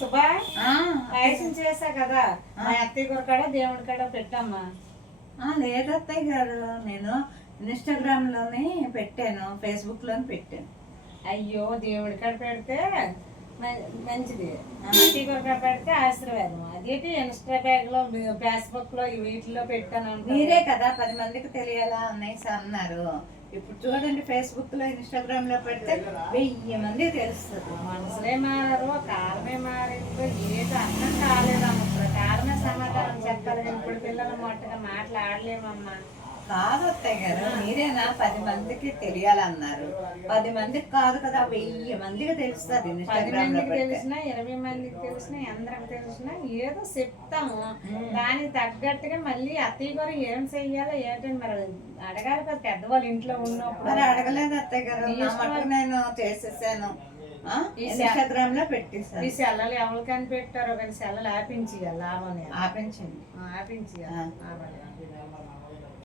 సుబ్బా పాయసం చేసా కదా మా అత్తయ్య కూర కాడ దేవుడి కాడ పెట్టమ్మా. లేదు అత్తయ్య గారు, నేను ఇన్స్టాగ్రామ్ లోనే పెట్టాను, ఫేస్బుక్ లోనే పెట్టాను. అయ్యో దేవుడి కాడ పెడితే మంచిది, అత్తయ్య కూర కాడ పెడితే ఆశీర్వాదం. అదేంటి ఇన్స్టాగ్రామ్ లో ఫేస్బుక్ లో వీటిలో పెట్టాను. మీరే కదా 10 మందికి తెలియాలా అనేసి అన్నారు. ఇప్పుడు చూడండి, ఫేస్బుక్ లో ఇన్స్టాగ్రామ్ లో పెడితే 1000 మందికి తెలుస్తుంది. మనసులే మారారు, కాలమే మారిందో ఏదో అర్థం కాలేదమ్మ. ఇప్పుడు కాలమే సమాధానం చెప్పాలి కానీ ఇప్పుడు పిల్లల మొట్టగా మాట్లాడలేమమ్మా. కాదు అత్తయ్య గారు, మీరేనా 10 మందికి తెలియాలన్నారు. 10 మందికి కాదు కదా, 1000 మందికి తెలుస్తుంది 10 ఇన్స్టాగ్రామ్ లో మందికి పెడితే. తెలిసినా 20 మందికి తెలిసినా అందరికి తెలిసినా ఏదో చెప్తాము. దానికి తగ్గట్టుగా మళ్ళీ అత్తయ్య గారు ఏం చెయ్యాలో ఏంటని మరి అడగాలి కదా పెద్దవాళ్ళు ఇంట్లో ఉన్నప్పుడు. మరి అడగలేదు అత్తయ్య గారు, నా మటుకు నేను చేసేసాను, ఇన్స్టాగ్రామ్ లో పెట్టేసాను. ఈ సెల్లలు ఎవరికని పెట్టారో కానీ సెల్లలు ఆపించి లాభం ఆపించండి. ఆపించి